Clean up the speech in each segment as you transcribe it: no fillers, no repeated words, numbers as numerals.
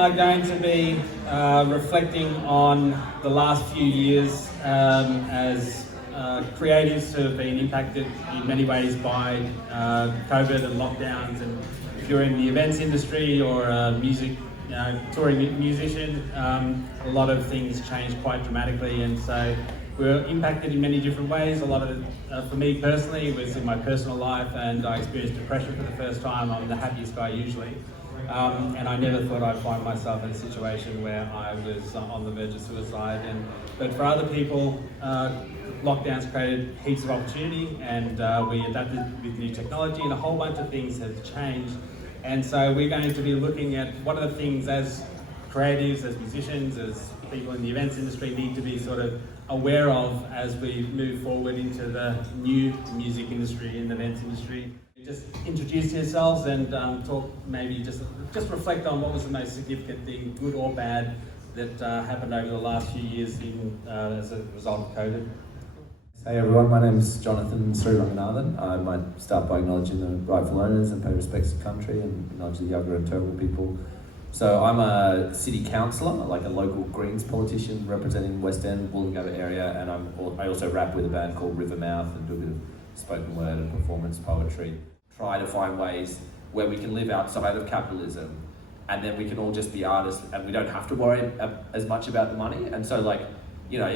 are going to be reflecting on the last few years as creatives who have been impacted in many ways by COVID and lockdowns. And if you're in the events industry or music, touring musician, a lot of things changed quite dramatically, and so we're impacted in many different ways. A lot of it, for me personally, was in my personal life, and I experienced depression for the first time. I'm the happiest guy usually. And I never thought I'd find myself in a situation where I was on the verge of suicide. But for other people, lockdowns created heaps of opportunity, and we adapted with new technology, and a whole bunch of things have changed. And so we're going to be looking at what are the things as creatives, as musicians, as people in the events industry need to be sort of aware of as we move forward into the new music industry and events industry. Just introduce yourselves and talk, maybe just reflect on what was the most significant thing, good or bad, that happened over the last few years as a result of COVID. Hey everyone, my name is Jonathan Sriranganathan. I might start by acknowledging the rightful owners and pay respects to country and acknowledge the younger and terrible people. So I'm a city councillor, like a local Greens politician representing West End, Wollongabba area, and I also rap with a band called Rivermouth and do a bit of spoken word and performance poetry. Try to find ways where we can live outside of capitalism, and then we can all just be artists and we don't have to worry as much about the money. And so, like, you know,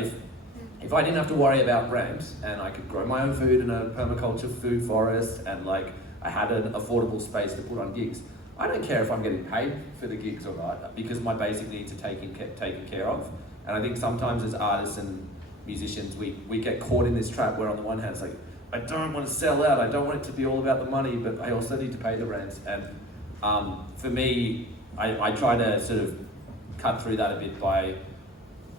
if I didn't have to worry about rent and I could grow my own food in a permaculture food forest, and like I had an affordable space to put on gigs, I don't care if I'm getting paid for the gigs or not, because my basic needs are taken care of. And I think sometimes as artists and musicians, we get caught in this trap where on the one hand it's like, I don't want to sell out, I don't want it to be all about the money, but I also need to pay the rent. And for me, I try to sort of cut through that a bit by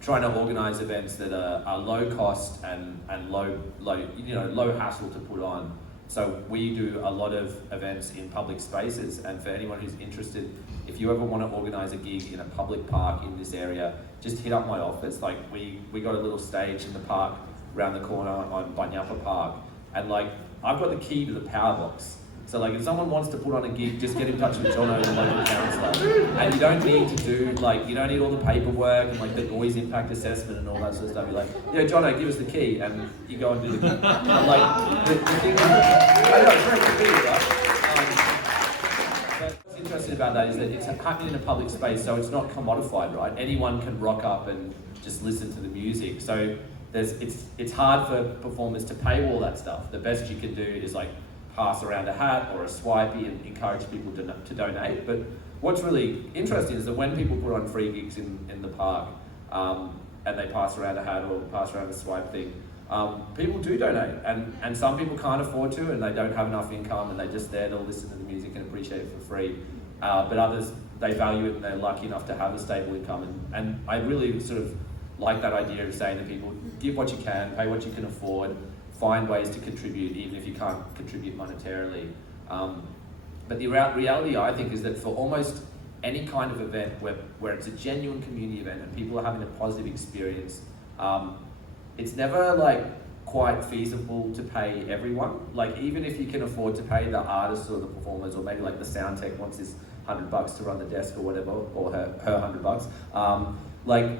trying to organise events that are low cost and low hassle to put on. So we do a lot of events in public spaces, and for anyone who's interested, if you ever want to organise a gig in a public park in this area, just hit up my office. Like we got a little stage in the park around the corner on Bunyappa Park, and like I've got the key to the power box. So like if someone wants to put on a gig, just get in touch with Jono, the local councillor. And you don't need to do you don't need all the paperwork and like the noise impact assessment and all that sort of stuff. You're like, yeah, Jono, give us the key, and you go and do the gig. Like the thing is, I know it's very convenient, right? But what's interesting about that is that it's happening in a public space, so it's not commodified, right? Anyone can rock up and just listen to the music. So it's hard for performers to pay all that stuff. The best you can do is like pass around a hat or a swipey and encourage people to donate. But what's really interesting is that when people put on free gigs in the park and they pass around a hat or pass around a swipe thing, people do donate, and some people can't afford to and they don't have enough income and they're just there to listen to the music and appreciate it for free. But others, they value it and they're lucky enough to have a stable income. And I really sort of like that idea of saying to people, give what you can, pay what you can afford, find ways to contribute even if you can't contribute monetarily. But the reality, I think, is that for almost any kind of event where it's a genuine community event and people are having a positive experience, it's never like quite feasible to pay everyone. Like even if you can afford to pay the artists or the performers, or maybe like the sound tech wants this $100 to run the desk or whatever, or her $100, like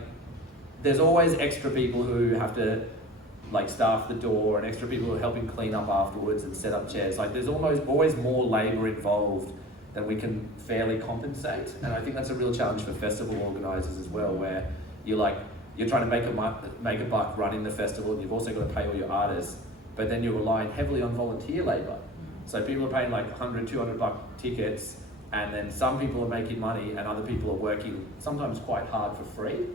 there's always extra people who have to like staff the door, and extra people who are helping clean up afterwards and set up chairs. Like there's always more labour involved than we can fairly compensate. And I think that's a real challenge for festival organisers as well, where you're trying to make a buck running the festival, and you've also got to pay all your artists, but then you're relying heavily on volunteer labour. So people are paying like $100, $200 tickets, and then some people are making money and other people are working sometimes quite hard for free.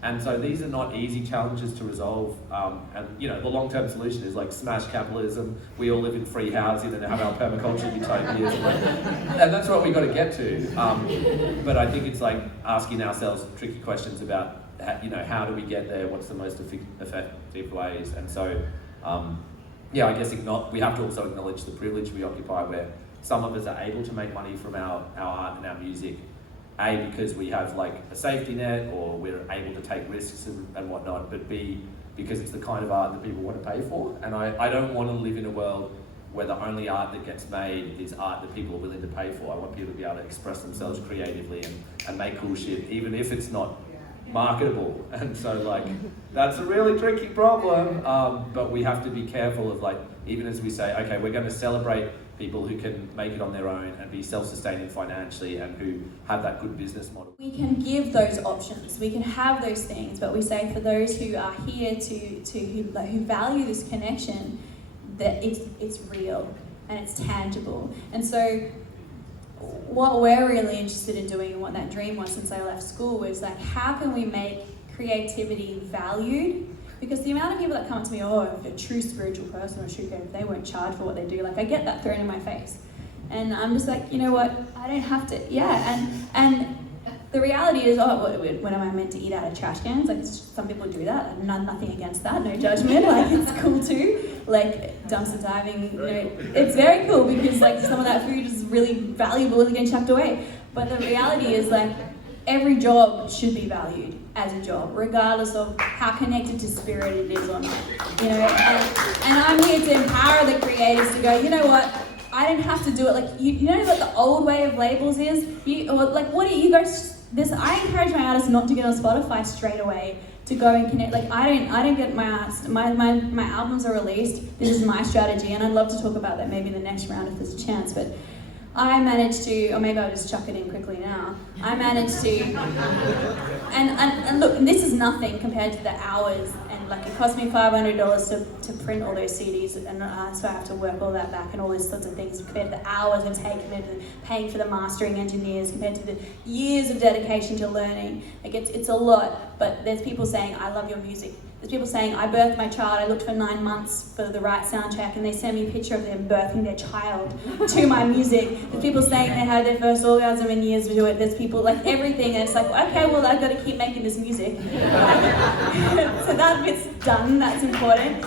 And so these are not easy challenges to resolve. And you know, the long-term solution is like smash capitalism. We all live in free housing and have our permaculture utopias, and that's what we got to get to. But I think it's like asking ourselves tricky questions about, you know, how do we get there? What's the most effective ways? And so, yeah, I guess we have to also acknowledge the privilege we occupy, where some of us are able to make money from our art and our music. A, because we have like a safety net, or we're able to take risks and whatnot, but B, because it's the kind of art that people want to pay for. And I don't want to live in a world where the only art that gets made is art that people are willing to pay for. I want people to be able to express themselves creatively and make cool shit, even if it's not marketable. And so like, that's a really tricky problem, but we have to be careful of like, even as we say, okay, we're going to celebrate people who can make it on their own and be self-sustaining financially and who have that good business model. We can give those options, we can have those things, but we say for those who are here who value this connection, that it's real and it's tangible. And so what we're really interested in doing, and what that dream was since I left school, was like, how can we make creativity valued? Because the amount of people that come up to me, oh, if a true spiritual person or true creative, they won't charge for what they do. Like, I get that thrown in my face. And I'm just like, you know what, I don't have to, and the reality is, when am I meant to eat out of trash cans? Like, some people do that. I'm nothing against that, no judgment. Like, it's cool too. Like, dumpster diving, you know, it's very cool because like some of that food is really valuable and getting chucked away. But the reality is, like, every job should be valued as a job, regardless of how connected to spirit it is or not. You know, and I'm here to empower the creators to go, you know what? I don't have to do it. Like, you know what the old way of labels is? I encourage my artists not to get on Spotify straight away, to go and connect. Like, I don't get my artists, my albums are released, this is my strategy, and I'd love to talk about that maybe in the next round if there's a chance, but I managed to, or maybe I'll just chuck it in quickly now, I managed to, and look, this is nothing compared to the hours, and like it cost me $500 to print all those CDs, and so I have to work all that back and all those sorts of things compared to the hours I've taken, compared to paying for the mastering engineers, compared to the years of dedication to learning. Like, it's a lot, but there's people saying, I love your music. There's people saying, I birthed my child, I looked for 9 months for the Wright soundtrack, and they send me a picture of them birthing their child to my music. There's people saying they had their first orgasm in years to do it. There's people, like, everything, and it's like, okay, well, I've got to keep making this music. So that bit's done, that's important.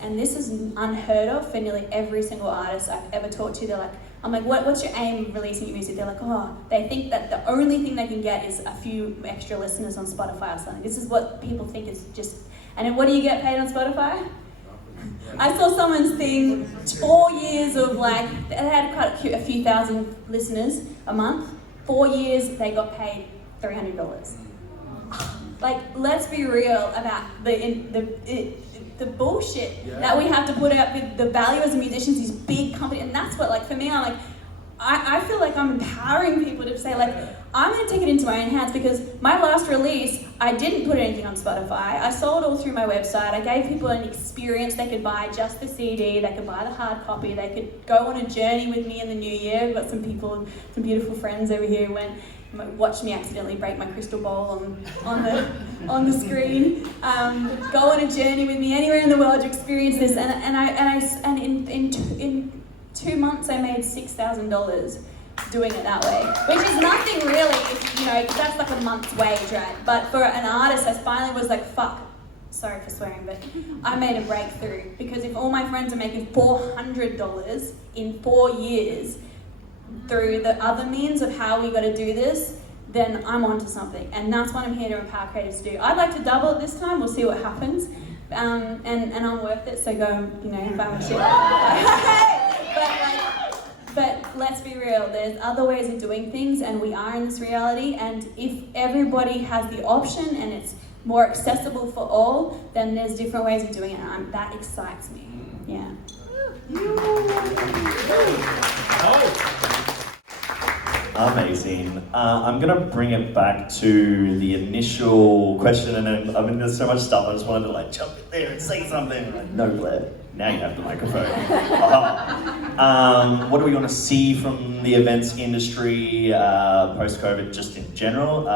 And this is unheard of for nearly every single artist I've ever talked to. They're like, I'm like, what's your aim of releasing your music? They're like, oh, they think that the only thing they can get is a few extra listeners on Spotify or something. This is what people think is just, and then what do you get paid on Spotify? I saw someone's thing, 4 years of like, they had quite a few thousand listeners a month. 4 years, they got paid $300. Like, let's be real about the bullshit that we have to put out with the value as a musician, these big companies, and that's what, like, for me, I'm like, I feel like I'm empowering people to say, like, I'm going to take it into my own hands, because my last release, I didn't put anything on Spotify. I sold all through my website. I gave people an experience. They could buy just the CD, they could buy the hard copy, they could go on a journey with me in the new year. I've got some people, some beautiful friends over here who watched me accidentally break my crystal bowl on the screen. Go on a journey with me anywhere in the world to experience this, and in 2 months I made $6,000 doing it that way, which is nothing really, if, you know, that's like a month's wage, right? But for an artist, I finally was like, fuck. Sorry for swearing, but I made a breakthrough, because if all my friends are making $400 in 4 years through the other means of how we got to do this, then I'm onto something, and that's what I'm here to empower creatives to do. I'd like to double it this time. We'll see what happens, and I'm worth it. So go, you know, buy my shit. But let's be real. There's other ways of doing things, and we are in this reality. And if everybody has the option and it's more accessible for all, then there's different ways of doing it, and that excites me. Yeah. Amazing. I'm going to bring it back to the initial question, and then, I mean, there's so much stuff, I just wanted to like jump in there and say something. Like, no, Blair, now you have the microphone. What do we want to see from the events industry post-COVID, just in general?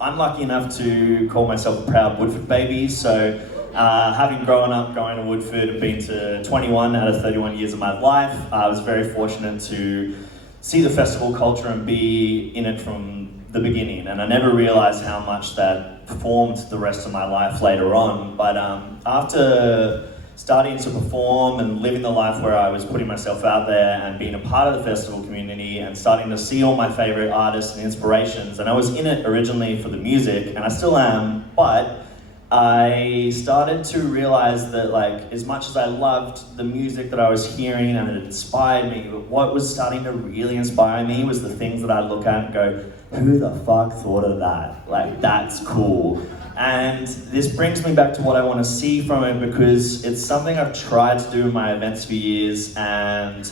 I'm lucky enough to call myself a proud Woodford baby, so having grown up going to Woodford and been to 21 out of 31 years of my life, I was very fortunate to see the festival culture and be in it from the beginning, and I never realized how much that formed the rest of my life later on. But after starting to perform and living the life where I was putting myself out there and being a part of the festival community and starting to see all my favorite artists and inspirations, and I was in it originally for the music, and I still am, but I started to realize that, like, as much as I loved the music that I was hearing and it inspired me, but what was starting to really inspire me was the things that I look at and go, who the fuck thought of that? Like, that's cool. And this brings me back to what I want to see from it, because it's something I've tried to do in my events for years, and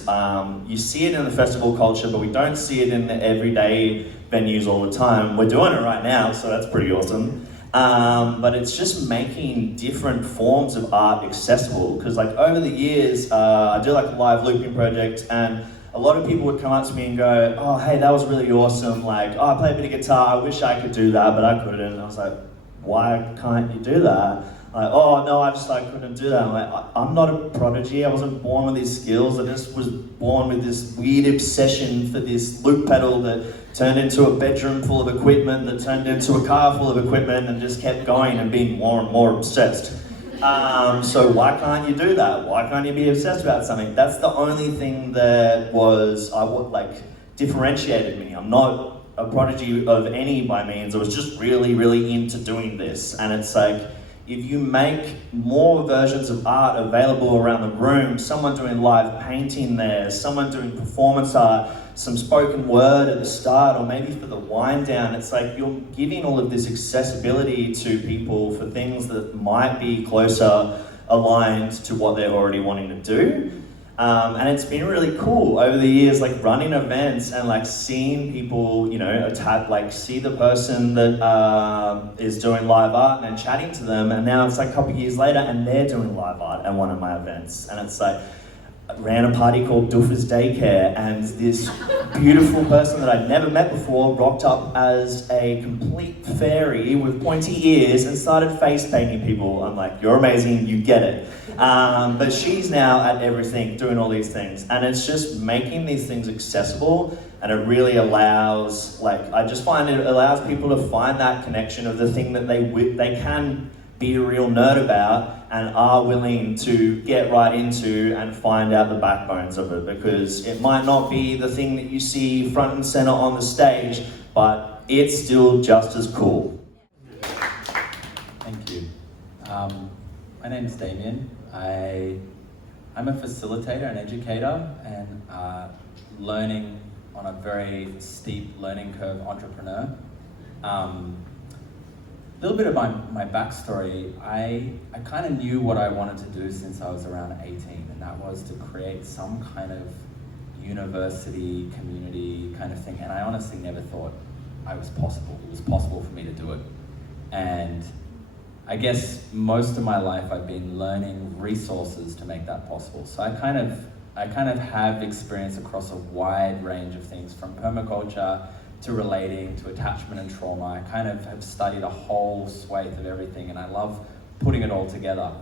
you see it in the festival culture, but we don't see it in the everyday venues all the time. We're doing it right now, so that's pretty awesome. But it's just making different forms of art accessible, because like over the years, I do like a live looping project, and a lot of people would come up to me and go, oh, hey, that was really awesome. Like, oh, I play a bit of guitar, I wish I could do that, but I couldn't. And I was like, why can't you do that? Like, oh, no, I just like couldn't do that. I'm like, I'm not a prodigy, I wasn't born with these skills, I just was born with this weird obsession for this loop pedal that turned into a bedroom full of equipment, that turned into a car full of equipment, and just kept going and being more and more obsessed. So why can't you do that? Why can't you be obsessed about something? That's the only thing that differentiated me. I'm not a prodigy of any by means. I was just really, really into doing this. And it's like, if you make more versions of art available around the room, someone doing live painting there, someone doing performance art, some spoken word at the start, or maybe for the wind down, it's like you're giving all of this accessibility to people for things that might be closer aligned to what they're already wanting to do. And it's been really cool over the years, like running events and like seeing people, you know, see the person that is doing live art and then chatting to them, and now it's like a couple of years later and they're doing live art at one of my events, and it's like, I ran a party called Diffuszed Daycare, and this beautiful person that I'd never met before rocked up as a complete fairy with pointy ears and started face painting people. I'm like, you're amazing, you get it. But she's now at everything, doing all these things, and it's just making these things accessible, and it really allows, I just find it allows people to find that connection of the thing that they can be a real nerd about and are willing to get right into and find out the backbones of it, because it might not be the thing that you see front and center on the stage, but it's still just as cool. Thank you. My name is Damien. I'm a facilitator and educator, and learning on a very steep learning curve entrepreneur. A little bit of my backstory, I kind of knew what I wanted to do since I was around 18, and that was to create some kind of university, community kind of thing, and I honestly never thought it was possible for me to do it. And I guess most of my life I've been learning resources to make that possible. So I kind of have experience across a wide range of things, from permaculture to relating, to attachment and trauma. I kind of have studied a whole swathe of everything, and I love putting it all together.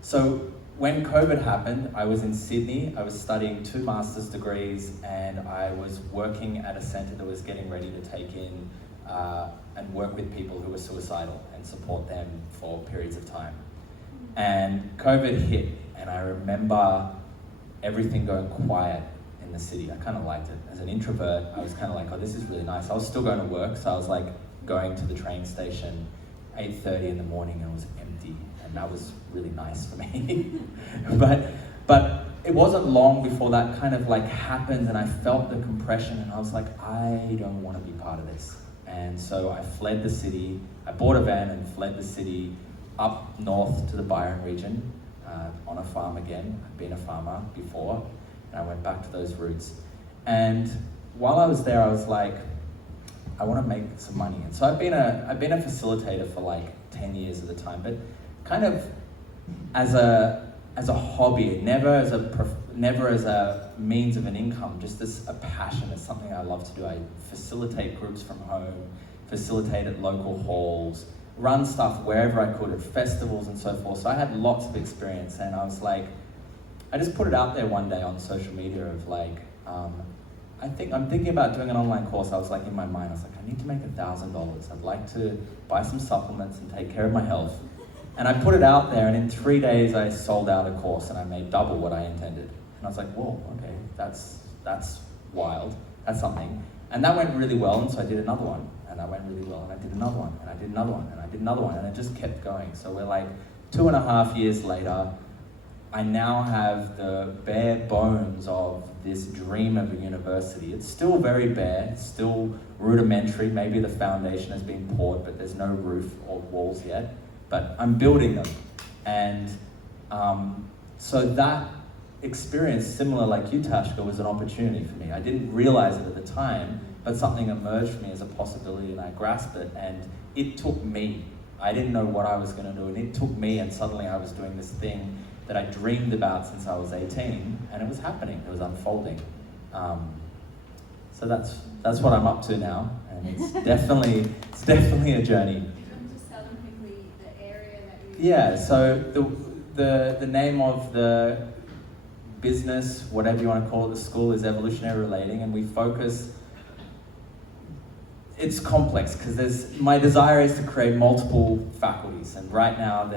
So when COVID happened, I was in Sydney, I was studying 2 master's degrees, and I was working at a centre that was getting ready to take in and work with people who were suicidal and support them for periods of time. And COVID hit, and I remember everything going quiet in the city. I kind of liked it. As an introvert, I was kind of like, oh, this is really nice. I was still going to work, so I was like going to the train station 8:30 in the morning, and it was empty, and that was really nice for me. but it wasn't long before that kind of like happened, and I felt the compression, and I was like, I don't want to be part of this. And so I fled the city. I bought a van and fled the city up north to the Byron region, on a farm again. I'd been a farmer before, and I went back to those roots. And while I was there, I was like, I want to make some money. And so I've been a facilitator for like 10 years at the time, but kind of as a hobby, never as a means of an income, just as a passion. It's something I love to do. I facilitate groups from home, facilitate at local halls, run stuff wherever I could at festivals and so forth. So I had lots of experience, and I was like, I just put it out there one day on social media of like, I'm thinking about doing an online course. I was like, in my mind, I was like, I need to make $1,000. I'd like to buy some supplements and take care of my health. And I put it out there, and in 3 days I sold out a course, and I made double what I intended. And I was like, whoa, okay, that's wild, that's something. And that went really well, and so I did another one, and that went really well, and I did another one, and I did another one, and I did another one, and it just kept going. So we're like 2.5 years later, I now have the bare bones of this dream of a university. It's still very bare, it's still rudimentary. Maybe the foundation has been poured, but there's no roof or walls yet. But I'm building them. And so that experience, similar like you, Tashka, was an opportunity for me. I didn't realize it at the time, but something emerged for me as a possibility, and I grasped it. And it took me. I didn't know what I was going to do, and it took me, and suddenly I was doing this thing that I dreamed about since I was 18, and it was happening, it was unfolding. So that's what I'm up to now, and it's definitely a journey. Do you want to just tell them quickly the area that you... Yeah, so the name of the business, whatever you want to call it, the school, is Evolutionary Relating, and we focus... It's complex, because my desire is to create multiple faculties, and right now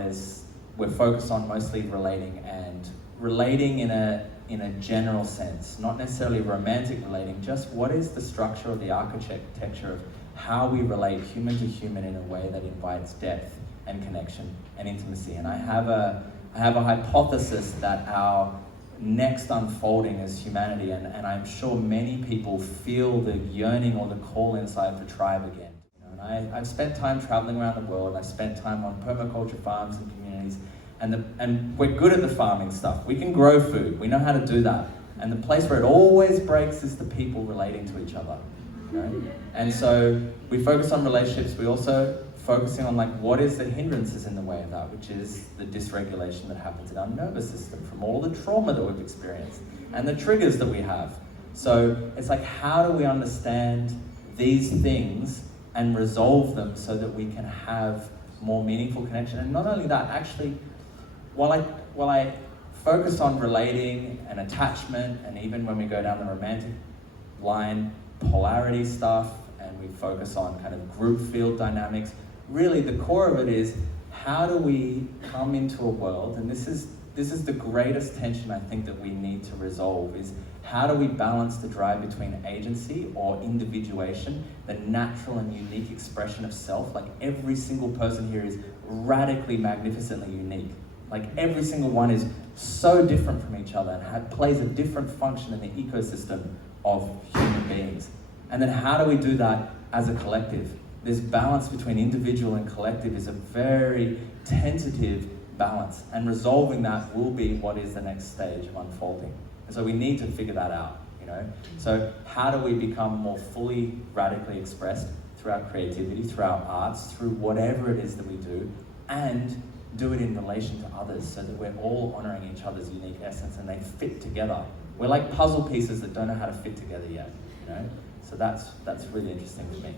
we're focused on mostly relating, and relating in a general sense, not necessarily romantic relating, just what is the structure of the architecture of how we relate human to human in a way that invites depth and connection and intimacy. And I have a hypothesis that our next unfolding as humanity, and I'm sure many people feel the yearning or the call inside for tribe again. And I've spent time traveling around the world, and I've spent time on permaculture farms and communities, and we're good at the farming stuff. We can grow food, we know how to do that. And the place where it always breaks is the people relating to each other. You know? And so we focus on relationships, we also focusing on like what is the hindrances in the way of that, which is the dysregulation that happens in our nervous system from all the trauma that we've experienced and the triggers that we have. So it's like, how do we understand these things and resolve them so that we can have more meaningful connection? And not only that, actually, while I focus on relating and attachment, and even when we go down the romantic line, polarity stuff, and we focus on kind of group field dynamics, really the core of it is, how do we come into a world, and this is the greatest tension I think that we need to resolve, is how do we balance the drive between agency or individuation, the natural and unique expression of self. Like every single person here is radically, magnificently unique. Like every single one is so different from each other and plays a different function in the ecosystem of human beings. And then how do we do that as a collective? This balance between individual and collective is a very tentative balance, and resolving that will be what is the next stage of unfolding. And so we need to figure that out, you know? So how do we become more fully radically expressed through our creativity, through our arts, through whatever it is that we do, and do it in relation to others so that we're all honoring each other's unique essence and they fit together. We're like puzzle pieces that don't know how to fit together yet, you know? So that's really interesting to me.